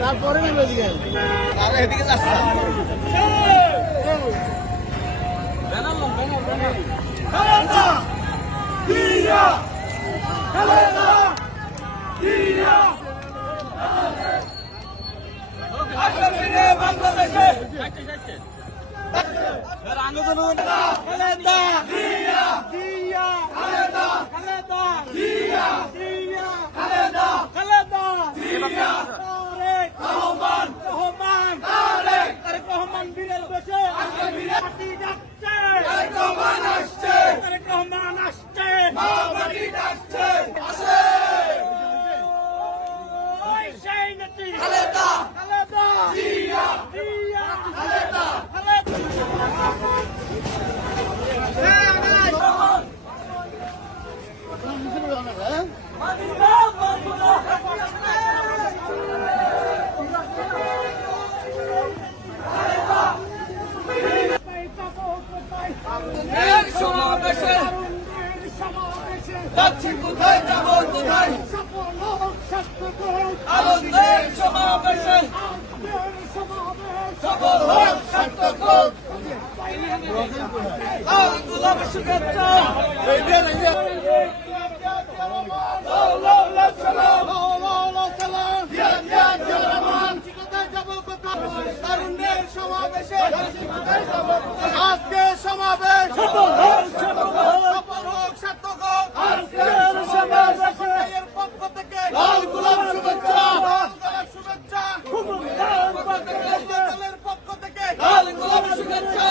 তারপরে এদিকে যাচ্ছে বাংলাদেশে যাচ্ছি কোথায় যাব কোথায় আনন্দের সমাবেশে সফল হোক সার্থক হোক লাল গোলাপ শুভেচ্ছা সমাবেশে আজকে সমাবেশ সফল হোক সার্থক হোক এর পক্ষ থেকে লাল গোলাপ শুভেচ্ছা দলের পক্ষ থেকে লাল গোলাপ শুভেচ্ছা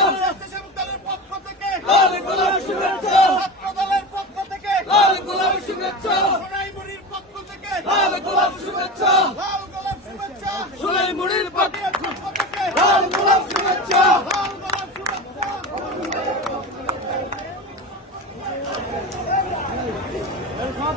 দলের পক্ষ থেকে লাল গোলাপ শুভেচ্ছা ছাত্র দলের পক্ষ থেকে লাল গোলাপ শুভেচ্ছা সোনাইমুড়ির পক্ষ থেকে লাল গোলাপ শুভেচ্ছা সোনাইমুড়ির পক্ষ থেকে লাল গোলাপ শুভেচ্ছা সব